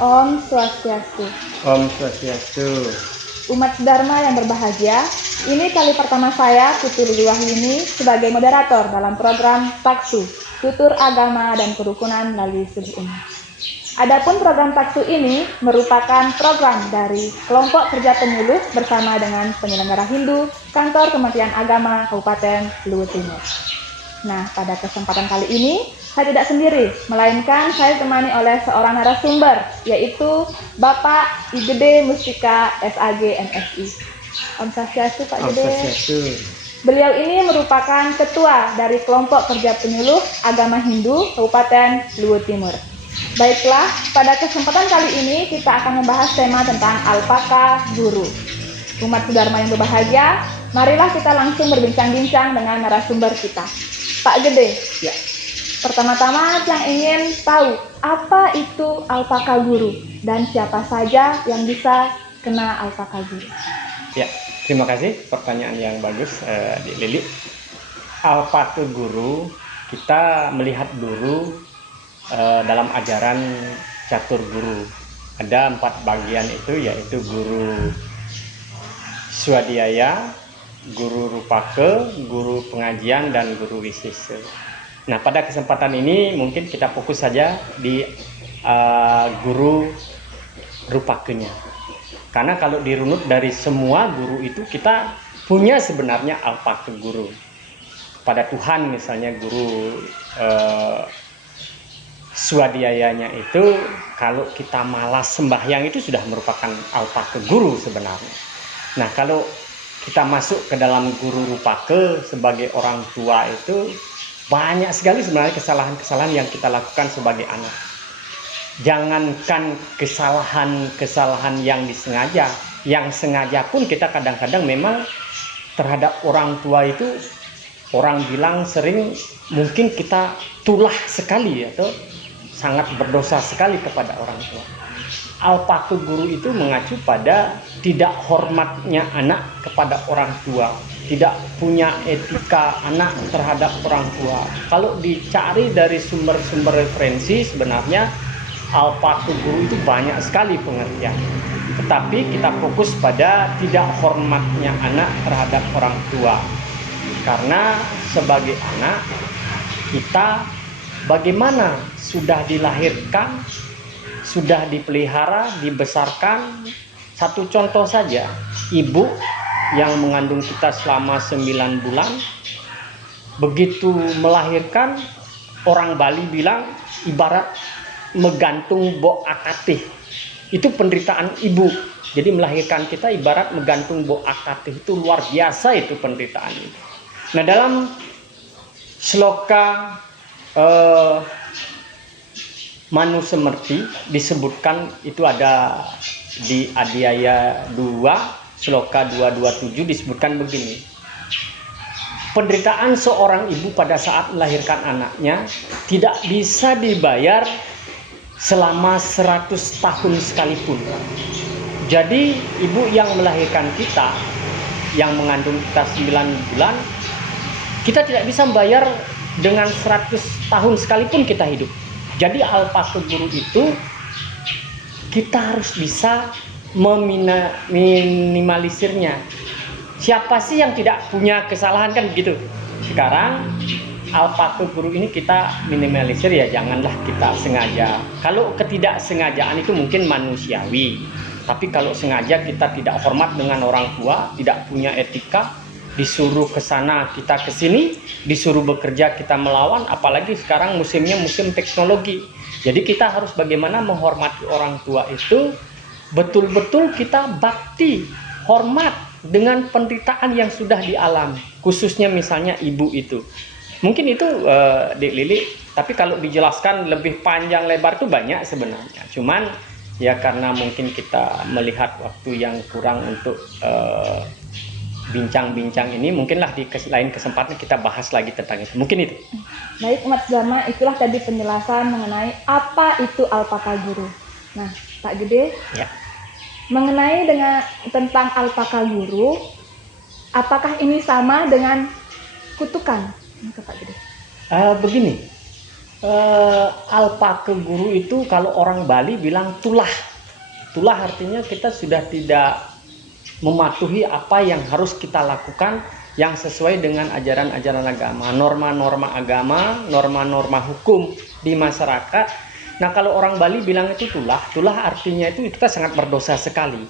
Om Swastiastu. Om Swastiastu. Umat Dharma yang berbahagia, ini kali pertama saya, Putri Lili Wahyuni, sebagai moderator dalam program Taksu, Tutur Agama dan Kerukunan melalui Studi Umat. Adapun program Taksu ini merupakan program dari kelompok kerja penyuluh bersama dengan penyelenggara Hindu, Kantor Kementerian Agama Kabupaten Luwu Timur. Nah, pada kesempatan kali ini, saya tidak sendiri, melainkan saya ditemani oleh seorang narasumber, yaitu Bapak Igede Mustika SAG MSI. Om Swastiastu, Pak Om Gede. Swastiastu. Beliau ini merupakan ketua dari kelompok kerja penyuluh agama Hindu Kabupaten Luwu Timur. Baiklah, pada kesempatan kali ini kita akan membahas tema tentang alpaka guru. Umat Dharma yang berbahagia, marilah kita langsung berbincang-bincang dengan narasumber kita. Pak Gede, Ya. pertama-tama yang ingin tahu apa itu alpaka guru dan siapa saja yang bisa kena alpaka guru. Ya, terima kasih pertanyaan yang bagus, Dik Lili. Alpaka guru, kita melihat dulu dalam ajaran catur guru. Ada 4 bagian itu, yaitu guru swadhyaya, guru rupake, guru pengajian, dan guru wisisa. Nah, pada kesempatan ini mungkin kita fokus saja di guru rupakenya. Karena kalau dirunut dari semua guru itu, kita punya sebenarnya alpaka guru. Pada Tuhan misalnya guru swadhyayanya itu, kalau kita malas sembahyang itu sudah merupakan alpaka guru sebenarnya. Nah, kalau kita masuk ke dalam guru rupake sebagai orang tua itu, banyak sekali sebenarnya kesalahan-kesalahan yang kita lakukan sebagai anak. Jangankan kesalahan-kesalahan yang disengaja, yang sengaja pun kita kadang-kadang memang terhadap orang tua itu, orang bilang sering mungkin kita tulah sekali atau sangat berdosa sekali kepada orang tua. Alpaka guru itu mengacu pada tidak hormatnya anak kepada orang tua, tidak punya etika anak terhadap orang tua. Kalau dicari dari sumber-sumber referensi, sebenarnya alpaka guru itu banyak sekali pengertian. Tetapi kita fokus pada tidak hormatnya anak terhadap orang tua. Karena sebagai anak, kita bagaimana sudah dilahirkan, sudah dipelihara, dibesarkan. Satu contoh saja, ibu yang mengandung kita selama 9 bulan, begitu melahirkan, orang Bali bilang ibarat menggantung bok akatih. Itu penderitaan ibu. Jadi melahirkan kita ibarat menggantung bok akatih, itu luar biasa itu penderitaan itu. Nah, dalam sloka Manu Semerti disebutkan, itu ada di Adhyaya 2 sloka 227 disebutkan begini. Penderitaan seorang ibu pada saat melahirkan anaknya tidak bisa dibayar selama 100 tahun sekalipun. Jadi ibu yang melahirkan kita, yang mengandung kita 9 bulan, kita tidak bisa membayar dengan 100 tahun sekalipun kita hidup. Jadi alpaka guru itu kita harus bisa meminimalisirnya. Siapa sih yang tidak punya kesalahan, kan begitu? Sekarang alpaka guru ini kita minimalisir, ya janganlah kita sengaja. Kalau ketidaksengajaan itu mungkin manusiawi. Tapi kalau sengaja kita tidak hormat dengan orang tua, tidak punya etika, disuruh ke sana kita ke sini, disuruh bekerja kita melawan, apalagi sekarang musimnya musim teknologi. Jadi kita harus bagaimana menghormati orang tua itu, betul-betul kita bakti, hormat dengan penderitaan yang sudah dialami, khususnya misalnya ibu itu. Mungkin itu Dik Lili, tapi kalau dijelaskan lebih panjang lebar itu banyak sebenarnya. Cuman ya karena mungkin kita melihat waktu yang kurang untuk bincang-bincang ini, mungkinlah di lain kesempatan kita bahas lagi tentang itu. Mungkin itu. Baik, umat Dharma, itulah tadi penjelasan mengenai apa itu alpaka guru. Nah, Pak Gede, Ya. mengenai tentang alpaka guru, apakah ini sama dengan kutukan? Pak Gede. Begini, Alpaka guru itu kalau orang Bali bilang tulah. Tulah artinya kita sudah tidak mematuhi apa yang harus kita lakukan yang sesuai dengan ajaran-ajaran agama, norma-norma agama, norma-norma hukum di masyarakat. Nah, kalau orang Bali bilang itu tulah, tulah artinya itu kita sangat berdosa sekali.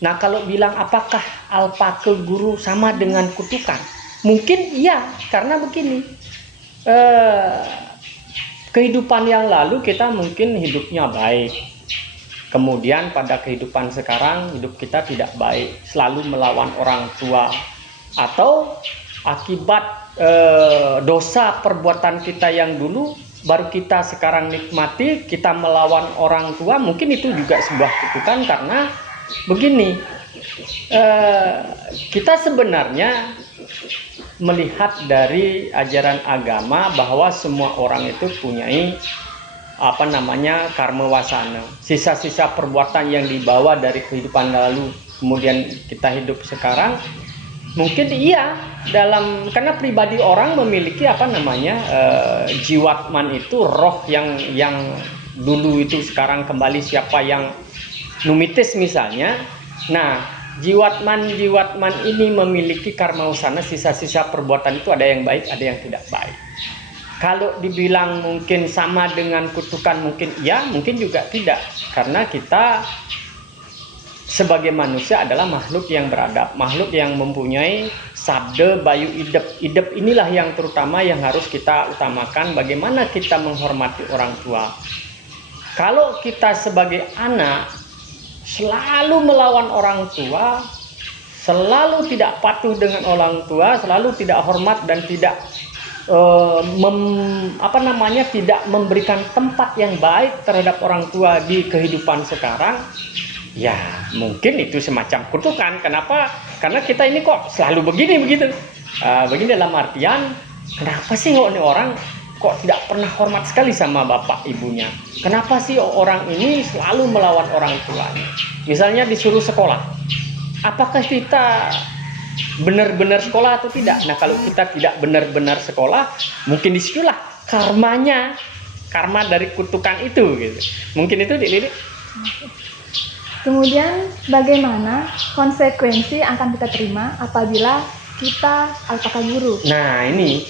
Nah, kalau bilang apakah alpaka guru sama dengan kutukan? Mungkin iya, karena begini, kehidupan yang lalu kita mungkin hidupnya baik. Kemudian pada kehidupan sekarang hidup kita tidak baik, selalu melawan orang tua, atau akibat dosa perbuatan kita yang dulu baru kita sekarang nikmati, kita melawan orang tua, mungkin itu juga sebuah kutukan. Karena begini, kita sebenarnya melihat dari ajaran agama bahwa semua orang itu punyai karma wasana, sisa-sisa perbuatan yang dibawa dari kehidupan lalu, kemudian kita hidup sekarang. Mungkin iya, karena pribadi orang memiliki jiwatman itu, roh yang dulu itu sekarang kembali, siapa yang numitis misalnya. Nah, jiwatman ini memiliki karma wasana, sisa-sisa perbuatan itu ada yang baik, ada yang tidak baik. Kalau dibilang mungkin sama dengan kutukan, mungkin iya, mungkin juga tidak. Karena kita sebagai manusia adalah makhluk yang beradab, makhluk yang mempunyai sabda bayu idep. Idep inilah yang terutama yang harus kita utamakan, bagaimana kita menghormati orang tua. Kalau kita sebagai anak selalu melawan orang tua, selalu tidak patuh dengan orang tua, selalu tidak hormat dan tidak tidak memberikan tempat yang baik terhadap orang tua di kehidupan sekarang, ya mungkin itu semacam kutukan. Kenapa? Karena kita ini kok selalu begini begitu. Begini dalam artian, kenapa sih ini orang kok tidak pernah hormat sekali sama bapak ibunya? Kenapa sih orang ini selalu melawan orang tuanya? Misalnya disuruh sekolah, apakah kita benar-benar sekolah atau tidak? Nah, kalau kita tidak benar-benar sekolah, mungkin disitulah karma dari kutukan itu gitu. Mungkin itu dilirik. Kemudian bagaimana konsekuensi yang akan kita terima apabila kita alpaka guru? Nah, ini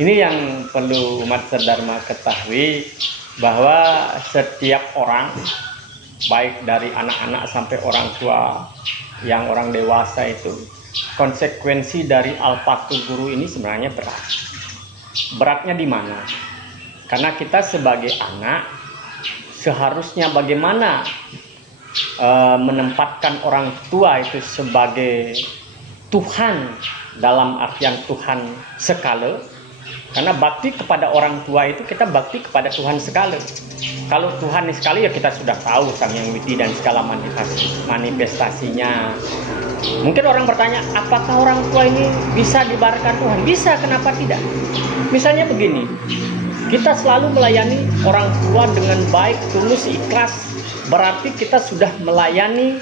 yang perlu umat Dharma ketahui, bahwa setiap orang, baik dari anak-anak sampai orang tua yang orang dewasa itu, konsekuensi dari alpaka guru ini sebenarnya berat. Beratnya di mana? Karena kita sebagai anak seharusnya bagaimana menempatkan orang tua itu sebagai Tuhan, dalam artian Tuhan sekala. Karena bakti kepada orang tua itu kita bakti kepada Tuhan sekala. Kalau Tuhan sekali ya kita sudah tahu Sang Yang Widi dan segala manifestasinya. Mungkin orang bertanya, apakah orang tua ini bisa dibarkan Tuhan? Bisa, kenapa tidak? Misalnya begini, kita selalu melayani orang tua dengan baik, tulus, ikhlas, berarti kita sudah melayani,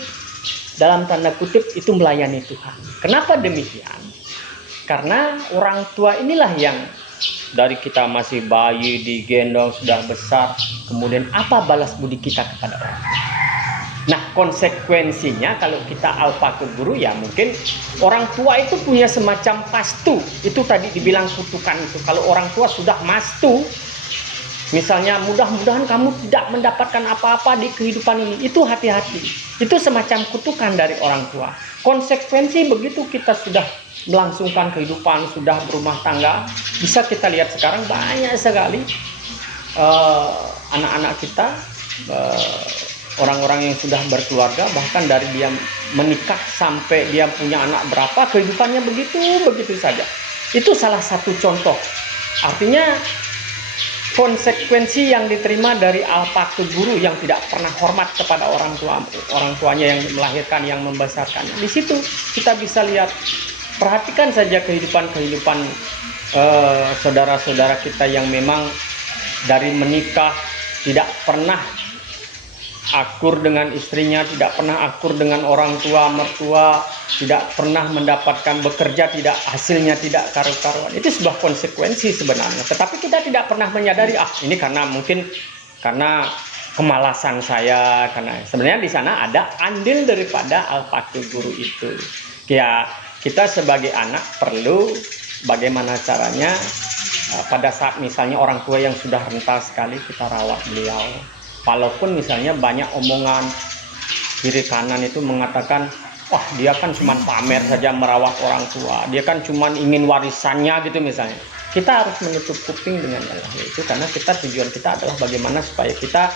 dalam tanda kutip itu melayani Tuhan. Kenapa demikian? Karena orang tua inilah yang dari kita masih bayi digendong sudah besar, kemudian apa balas budi kita kepada orang tua? Nah, konsekuensinya kalau kita alpaka guru, ya mungkin orang tua itu punya semacam pastu. Itu tadi dibilang kutukan itu. Kalau orang tua sudah mastu, misalnya mudah-mudahan kamu tidak mendapatkan apa-apa di kehidupan ini, itu hati-hati. Itu semacam kutukan dari orang tua. Konsekuensi begitu kita sudah melangsungkan kehidupan, sudah berumah tangga, bisa kita lihat sekarang banyak sekali anak-anak kita, orang-orang yang sudah berkeluarga, bahkan dari dia menikah sampai dia punya anak berapa, kehidupannya begitu saja. Itu salah satu contoh. Artinya konsekuensi yang diterima dari alpaka guru yang tidak pernah hormat kepada orang tuanya yang melahirkan, yang membesarkan. Di situ kita bisa lihat, perhatikan saja kehidupan saudara-saudara kita yang memang dari menikah tidak pernah akur dengan istrinya, tidak pernah akur dengan orang tua, mertua, tidak pernah mendapatkan bekerja, hasilnya tidak karu-karuan. Itu sebuah konsekuensi sebenarnya. Tetapi kita tidak pernah menyadari, ini karena kemalasan saya, karena sebenarnya di sana ada andil daripada alpaka guru itu. Ya, kita sebagai anak perlu bagaimana caranya pada saat misalnya orang tua yang sudah renta sekali, kita rawat beliau. Walaupun misalnya banyak omongan kiri kanan itu mengatakan, wah dia kan cuma pamer saja merawat orang tua, dia kan cuma ingin warisannya gitu misalnya. Kita harus menutup kuping dengan hal itu, karena tujuan kita adalah bagaimana supaya kita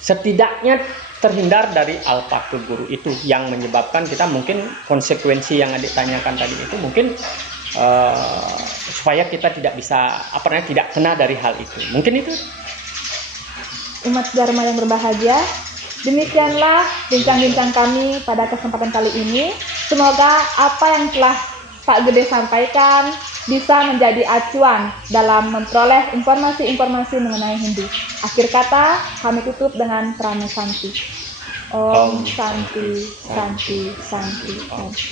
setidaknya terhindar dari alpaka guru itu yang menyebabkan kita mungkin konsekuensi yang adik tanyakan tadi itu mungkin supaya kita tidak bisa tidak kena dari hal itu. Mungkin itu. Umat Dharma yang berbahagia, demikianlah bincang-bincang kami pada kesempatan kali ini. Semoga apa yang telah Pak Gede sampaikan bisa menjadi acuan dalam memperoleh informasi-informasi mengenai Hindu. Akhir kata, kami tutup dengan Prana Santi. Om Santi, Santi, Santi, Santi.